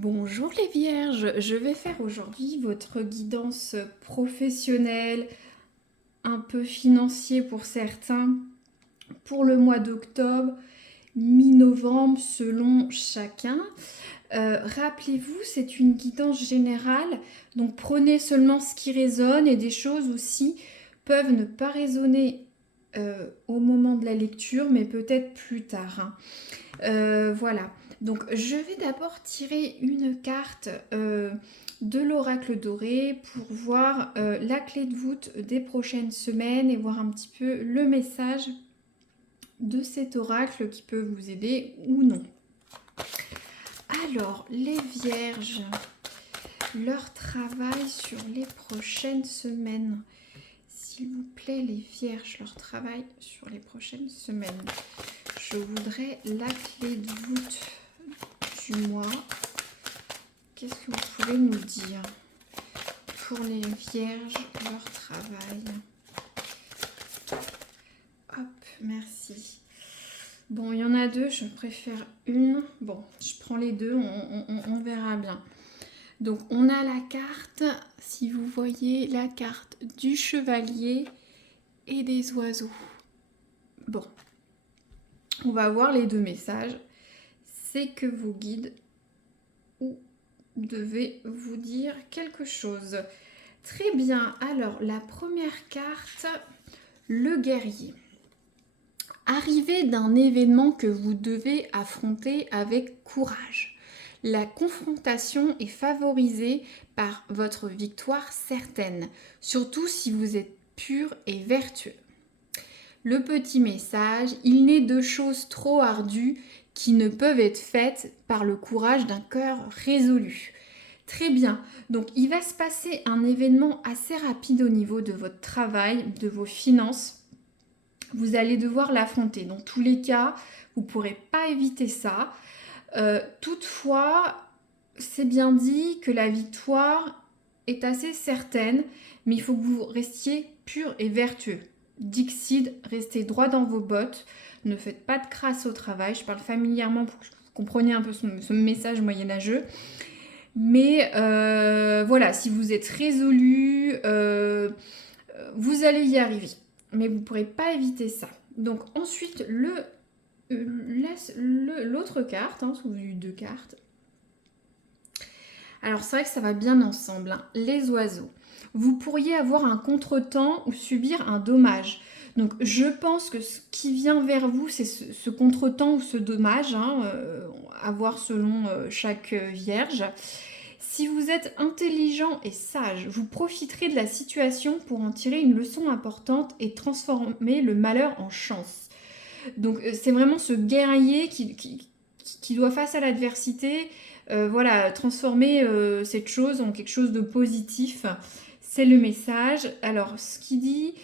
Bonjour les vierges, je vais faire aujourd'hui votre guidance professionnelle, un peu financier pour certains, pour le mois d'octobre, mi-novembre selon chacun. Rappelez-vous, c'est une guidance générale, donc prenez seulement ce qui résonne et des choses aussi peuvent ne pas résonner au moment de la lecture, mais peut-être plus tard, hein. Voilà. Donc, je vais d'abord tirer une carte de l'oracle doré pour voir la clé de voûte des prochaines semaines et voir un petit peu le message de cet oracle qui peut vous aider ou non. Alors, les vierges, leur travail sur les prochaines semaines. S'il vous plaît, les vierges, leur travail sur les prochaines semaines. Je voudrais la clé de voûte du mois. Qu'est-ce que vous pouvez nous dire pour les vierges, leur travail? Hop, merci. Bon, il y en a deux, je préfère une. Bon, je prends les deux, on verra bien. Donc, on a la carte, si vous voyez, la carte du chevalier et des oiseaux. Bon, on va voir les deux messages. C'est que vos guides ou devez vous dire quelque chose. Très bien, alors la première carte, le guerrier. Arrivée d'un événement que vous devez affronter avec courage. La confrontation est favorisée par votre victoire certaine, surtout si vous êtes pur et vertueux. Le petit message, il n'est de choses trop ardues qui ne peuvent être faites par le courage d'un cœur résolu. Très bien, donc il va se passer un événement assez rapide au niveau de votre travail, de vos finances. Vous allez devoir l'affronter. Dans tous les cas, vous ne pourrez pas éviter ça. Toutefois, c'est bien dit que la victoire est assez certaine, mais il faut que vous restiez pur et vertueux. Dixit, restez droit dans vos bottes, ne faites pas de crasse au travail. Je parle familièrement pour que vous compreniez un peu ce message moyenâgeux. Mais voilà, si vous êtes résolu, vous allez y arriver. Mais vous ne pourrez pas éviter ça. Donc ensuite, l'autre carte, hein, parce que vous avez eu deux cartes. Alors c'est vrai que ça va bien ensemble, hein. Les oiseaux. Vous pourriez avoir un contretemps ou subir un dommage. Donc je pense que ce qui vient vers vous, c'est ce contretemps ou ce dommage, hein, à voir selon chaque vierge. Si vous êtes intelligent et sage, vous profiterez de la situation pour en tirer une leçon importante et transformer le malheur en chance. Donc c'est vraiment ce guerrier qui doit face à l'adversité, voilà, transformer cette chose en quelque chose de positif. C'est le message. Alors ce qui dit...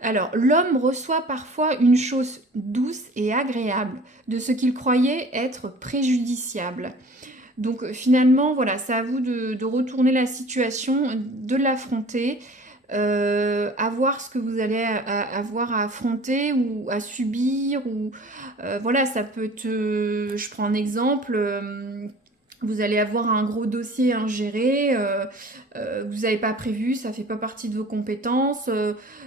Alors, l'homme reçoit parfois une chose douce et agréable de ce qu'il croyait être préjudiciable. Donc finalement, voilà, c'est à vous de retourner la situation, de l'affronter, à voir ce que vous allez avoir à affronter ou à subir. Ou voilà, ça peut te... Je prends un exemple. Vous allez avoir un gros dossier à gérer, vous n'avez pas prévu, ça ne fait pas partie de vos compétences,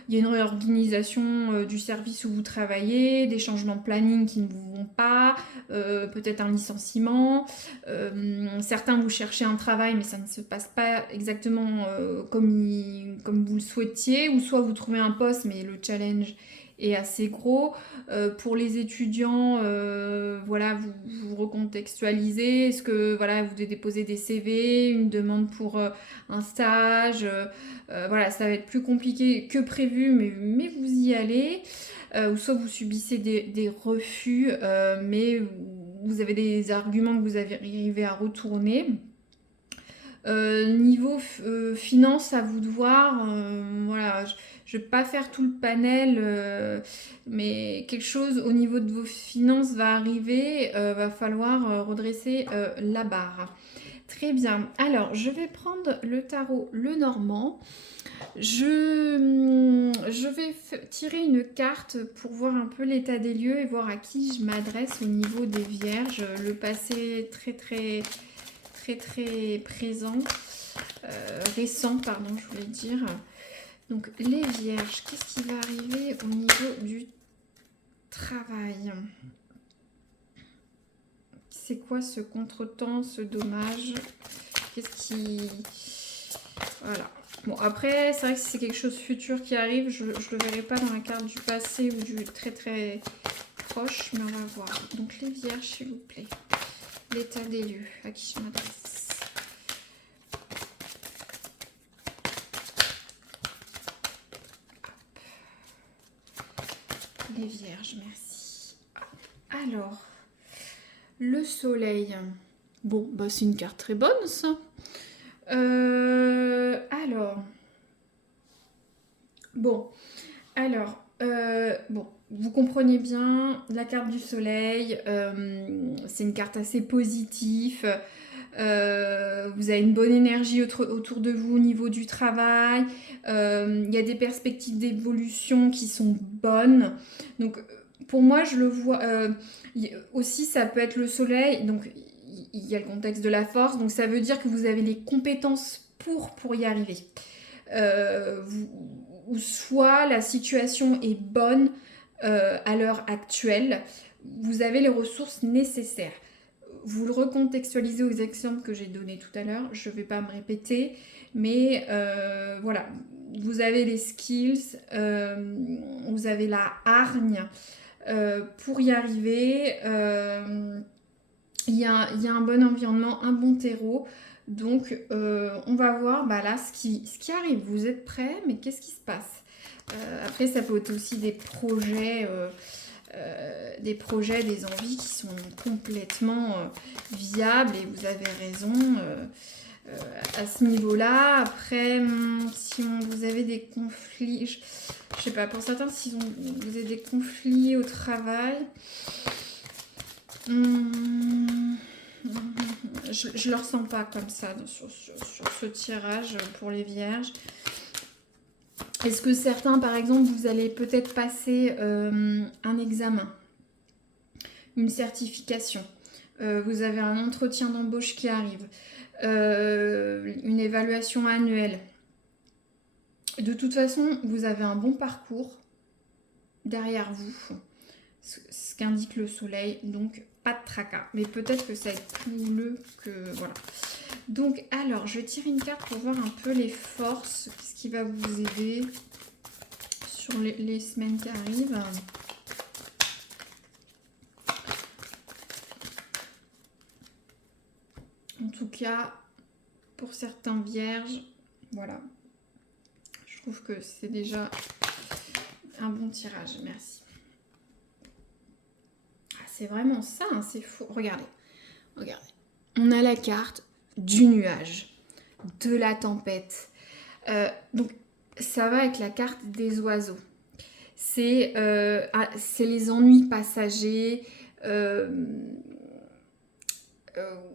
il y a une réorganisation du service où vous travaillez, des changements de planning qui ne vous vont pas, peut-être un licenciement, certains vous cherchez un travail mais ça ne se passe pas exactement comme vous le souhaitiez, ou soit vous trouvez un poste mais le challenge est assez gros. Pour les étudiants, voilà, vous recontextualisez. Est-ce que voilà, vous devez déposer des CV, une demande pour un stage, voilà, ça va être plus compliqué que prévu, mais vous y allez. Ou soit vous subissez des refus, mais vous avez des arguments que vous arrivez à retourner. Niveau finance, à vous de voir. Voilà, je ne vais pas faire tout le panel, mais quelque chose au niveau de vos finances va arriver. Va falloir redresser la barre. Très bien. Alors, je vais prendre le tarot Lenormand. Je vais tirer une carte pour voir un peu l'état des lieux et voir à qui je m'adresse au niveau des vierges. Le passé très très très présent, récent, pardon, je voulais dire. Donc les vierges, qu'est-ce qui va arriver au niveau du travail? C'est quoi ce contretemps, ce dommage? Qu'est-ce qui... Voilà. Bon, après, c'est vrai que si c'est quelque chose de futur qui arrive, je ne le verrai pas dans la carte du passé ou du très très proche, mais on va voir. Donc les vierges, s'il vous plaît. L'état des lieux, à qui je m'adresse. Les vierges, merci. Alors, le soleil. Bon, bah c'est une carte très bonne, ça. Alors. Bon. Alors, bon, vous comprenez bien, la carte du soleil, c'est une carte assez positive. Vous avez une bonne énergie autour de vous au niveau du travail. Il y a des perspectives d'évolution qui sont bonnes. Donc, pour moi, je le vois... aussi, ça peut être le soleil. Donc, il y a le contexte de la force. Donc, ça veut dire que vous avez les compétences pour y arriver. Ou soit la situation est bonne à l'heure actuelle. Vous avez les ressources nécessaires. Vous le recontextualisez aux exemples que j'ai donnés tout à l'heure. Je ne vais pas me répéter, mais voilà. Vous avez les skills, vous avez la hargne pour y arriver. Il y a un bon environnement, un bon terreau. Donc, on va voir là ce qui arrive. Vous êtes prêts, mais qu'est-ce qui se passe? Après, ça peut être aussi des projets, des envies qui sont complètement viables et vous avez raison à ce niveau-là. Après, si vous avez des conflits, je sais pas, pour certains, si vous avez des conflits au travail, je le ressens pas comme ça sur ce tirage pour les vierges. Est-ce que certains, par exemple, vous allez peut-être passer un examen, une certification, vous avez un entretien d'embauche qui arrive, une évaluation annuelle. De toute façon, vous avez un bon parcours derrière vous, ce qu'indique le soleil, donc pas de tracas. Mais peut-être que ça va être plus houleux que... Voilà. Donc, alors, je vais tirer une carte pour voir un peu les forces, ce qui va vous aider sur les semaines qui arrivent. En tout cas, pour certains vierges, voilà. Je trouve que c'est déjà un bon tirage. Merci. Ah, c'est vraiment ça, hein, c'est fou. Regardez. On a la carte du nuage, de la tempête. Donc, ça va avec la carte des oiseaux. C'est les ennuis passagers,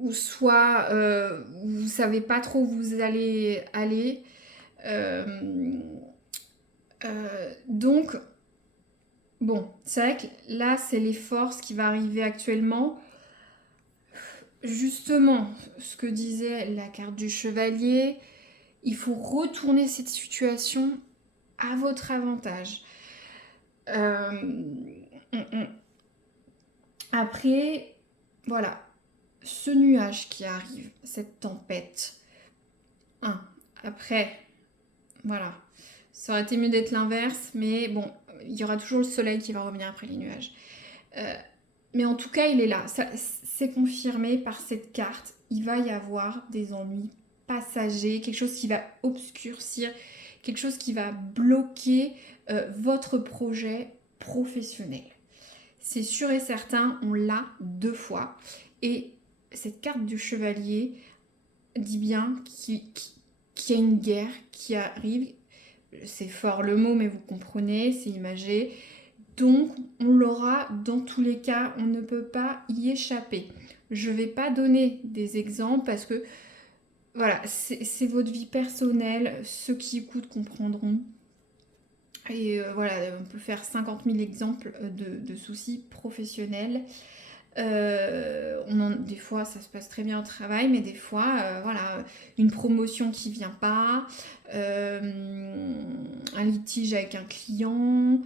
ou soit vous savez pas trop où vous allez aller. Donc, bon, c'est vrai que là, c'est les forces qui va arriver actuellement. Justement, ce que disait la carte du chevalier, il faut retourner cette situation à votre avantage. Après, voilà, ce nuage qui arrive, cette tempête. Après, voilà, ça aurait été mieux d'être l'inverse, mais bon, il y aura toujours le soleil qui va revenir après les nuages. Mais en tout cas, il est là. C'est confirmé par cette carte. Il va y avoir des ennuis passagers, quelque chose qui va obscurcir, quelque chose qui va bloquer votre projet professionnel. C'est sûr et certain, on l'a 2 fois. Et cette carte du chevalier dit bien qu'il y a une guerre qui arrive. C'est fort le mot, mais vous comprenez, c'est imagé. Donc, on l'aura dans tous les cas, on ne peut pas y échapper. Je ne vais pas donner des exemples parce que, voilà, c'est votre vie personnelle. Ceux qui écoutent comprendront. Et voilà, on peut faire 50 000 exemples de soucis professionnels. Des fois, ça se passe très bien au travail, mais des fois, voilà, une promotion qui vient pas, un litige avec un client,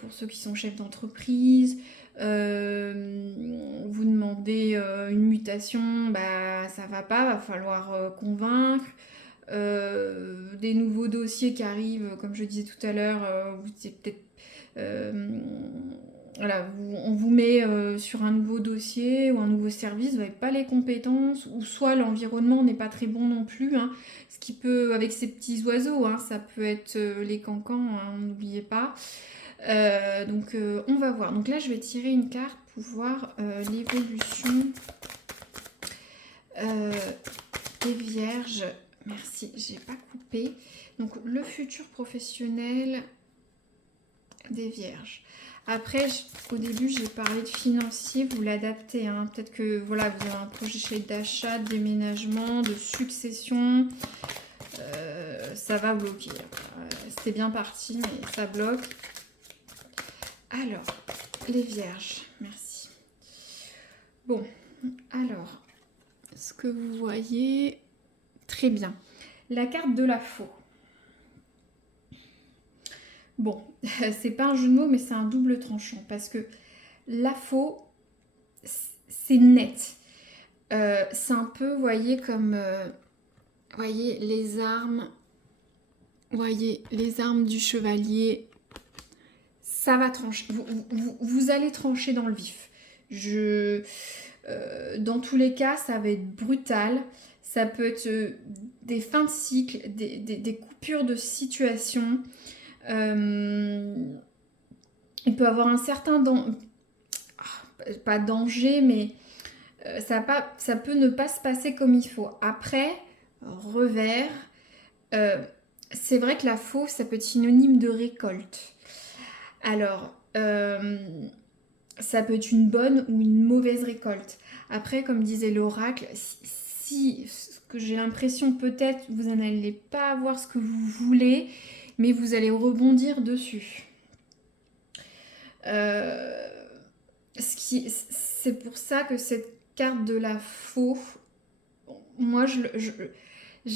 pour ceux qui sont chefs d'entreprise, vous demandez une mutation, bah ça va pas, va falloir convaincre. Des nouveaux dossiers qui arrivent, comme je disais tout à l'heure, vous êtes peut-être voilà, on vous met sur un nouveau dossier ou un nouveau service, vous n'avez pas les compétences, ou soit l'environnement n'est pas très bon non plus, hein, ce qui peut, avec ces petits oiseaux, hein, ça peut être les cancans, hein, n'oubliez pas. Donc on va voir. Donc là je vais tirer une carte pour voir l'évolution des vierges. Merci, j'ai pas coupé. Donc le futur professionnel des vierges. Après, au début, j'ai parlé de financier, vous l'adaptez. Hein. Peut-être que voilà, vous avez un projet d'achat, de déménagement, de succession. Ça va bloquer. C'était bien parti, mais ça bloque. Alors, les vierges, merci. Bon, alors, ce que vous voyez, très bien. La carte de la faux. Bon, c'est pas un jeu de mots, mais c'est un double tranchant. Parce que la faux, c'est net. C'est un peu, vous voyez, comme... voyez, les armes... Voyez, les armes du chevalier... Ça va trancher. Vous allez trancher dans le vif. Dans tous les cas, ça va être brutal. Ça peut être des fins de cycle, des coupures de situation. Il peut avoir un certain pas danger, mais ça peut ne pas se passer comme il faut. Après, revers, c'est vrai que la faux, ça peut être synonyme de récolte. Alors, ça peut être une bonne ou une mauvaise récolte. Après, comme disait l'oracle, si ce que j'ai l'impression peut-être vous n'allez pas avoir ce que vous voulez, mais vous allez rebondir dessus. C'est pour ça que cette carte de la faux, moi je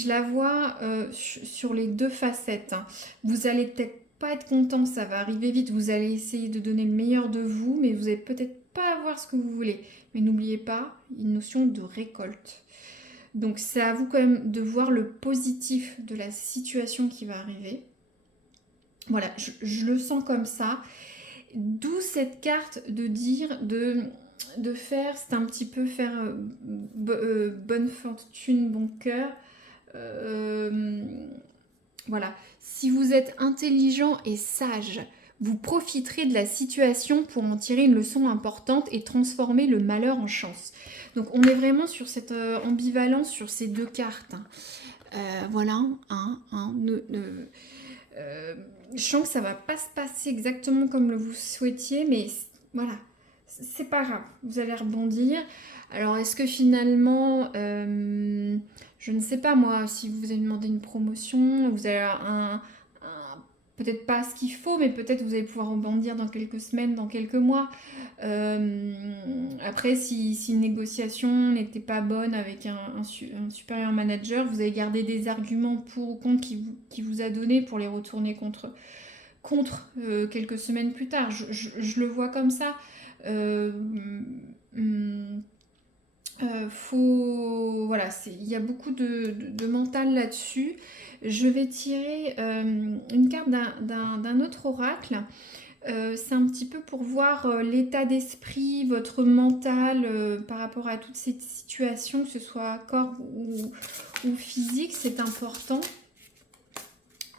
la vois sur les deux facettes. Hein. Vous allez peut-être pas être content, ça va arriver vite, vous allez essayer de donner le meilleur de vous, mais vous n'allez peut-être pas avoir ce que vous voulez. Mais n'oubliez pas, une notion de récolte. Donc c'est à vous quand même de voir le positif de la situation qui va arriver. Voilà, je le sens comme ça. D'où cette carte de dire, de faire, c'est un petit peu faire bonne fortune, bon cœur. Voilà, si vous êtes intelligent et sage, vous profiterez de la situation pour en tirer une leçon importante et transformer le malheur en chance. Donc on est vraiment sur cette ambivalence sur ces deux cartes. Voilà, je sens que ça va pas se passer exactement comme le vous souhaitiez, mais voilà, c'est pas grave, vous allez rebondir. Alors est-ce que finalement, je ne sais pas moi, si vous avez demandé une promotion, vous avez peut-être pas ce qu'il faut, mais peut-être vous allez pouvoir rebondir dans quelques semaines, dans quelques mois. Après, si une négociation n'était pas bonne avec un supérieur manager, vous allez garder des arguments pour ou contre qui vous a donné pour les retourner contre quelques semaines plus tard. Je le vois comme ça. Voilà, il y a beaucoup de mental là-dessus. Je vais tirer une carte d'un autre oracle. C'est un petit peu pour voir l'état d'esprit, votre mental par rapport à toutes ces situations, que ce soit corps ou physique, c'est important.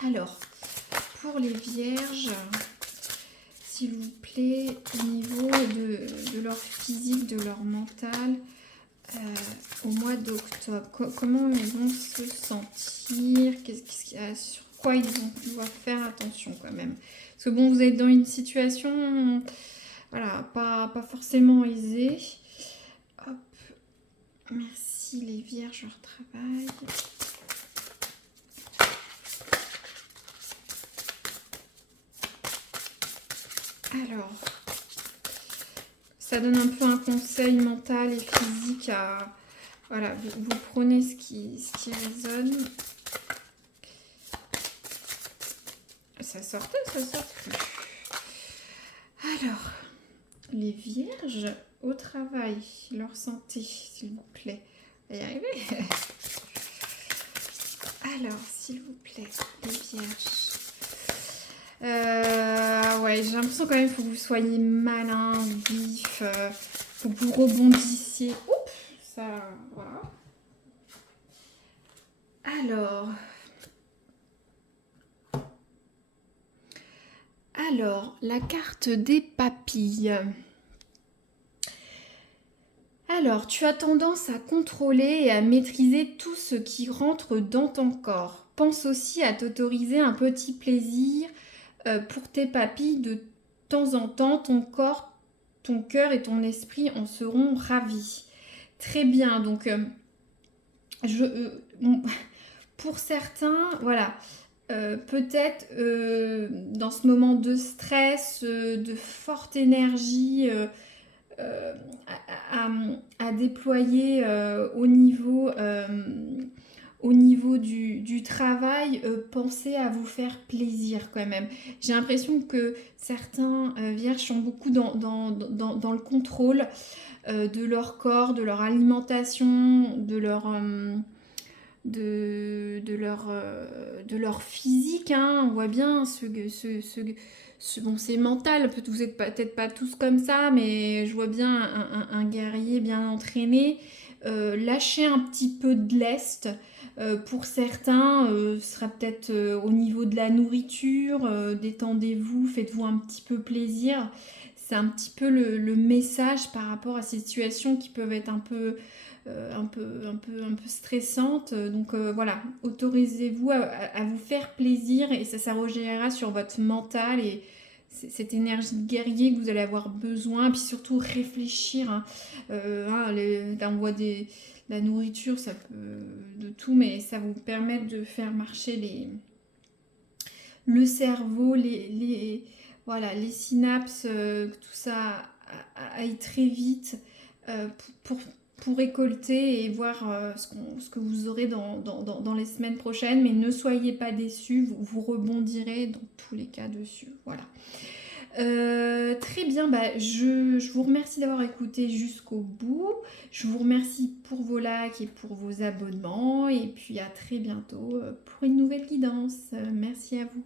Alors, pour les vierges, s'il vous plaît, au niveau de leur physique, de leur mental, au mois d'octobre, comment ils vont se sentir, sur quoi ils vont pouvoir faire attention quand même. Parce que bon, vous êtes dans une situation, voilà, pas forcément aisée. Hop, merci les vierges, leur travail. Alors, ça donne un peu un conseil mental et physique à... Voilà, vous prenez ce qui résonne. Ça sortait, ça sort plus. Alors, les vierges au travail, leur santé, s'il vous plaît. On va y arriver. Alors, s'il vous plaît, les vierges. Ouais, j'ai l'impression quand même qu'il faut que vous soyez malin, vif, faut que vous rebondissiez. Oups, ça, voilà. Alors, la carte des papilles. Alors, tu as tendance à contrôler et à maîtriser tout ce qui rentre dans ton corps. Pense aussi à t'autoriser un petit plaisir pour tes papilles de temps en temps. Ton corps, ton cœur et ton esprit en seront ravis. Très bien, donc bon, pour certains, voilà, peut-être dans ce moment de stress, de forte énergie à déployer au niveau du travail, pensez à vous faire plaisir quand même. J'ai l'impression que certains vierges sont beaucoup dans le contrôle de leur corps, de leur alimentation, de leur physique, hein. On voit bien bon, c'est mental, vous n'êtes peut-être pas tous comme ça, mais je vois bien un guerrier bien entraîné. Lâcher un petit peu de lest. Pour certains, ce sera peut-être au niveau de la nourriture. Détendez-vous, faites-vous un petit peu plaisir. C'est un petit peu le message par rapport à ces situations qui peuvent être un peu stressantes. Donc voilà, autorisez-vous à vous faire plaisir et ça rejaillira sur votre mental et cette énergie de guerrier que vous allez avoir besoin. Puis surtout réfléchir. Hein. Là, on voit la nourriture, ça peut de tout, mais ça vous permet de faire marcher le cerveau, voilà, les synapses, tout ça aille très vite pour récolter et voir ce que vous aurez dans les semaines prochaines. Mais ne soyez pas déçus, vous rebondirez dans tous les cas dessus. Voilà. Très bien, je vous remercie d'avoir écouté jusqu'au bout. Je vous remercie pour vos likes et pour vos abonnements. Et puis à très bientôt pour une nouvelle guidance. Merci à vous.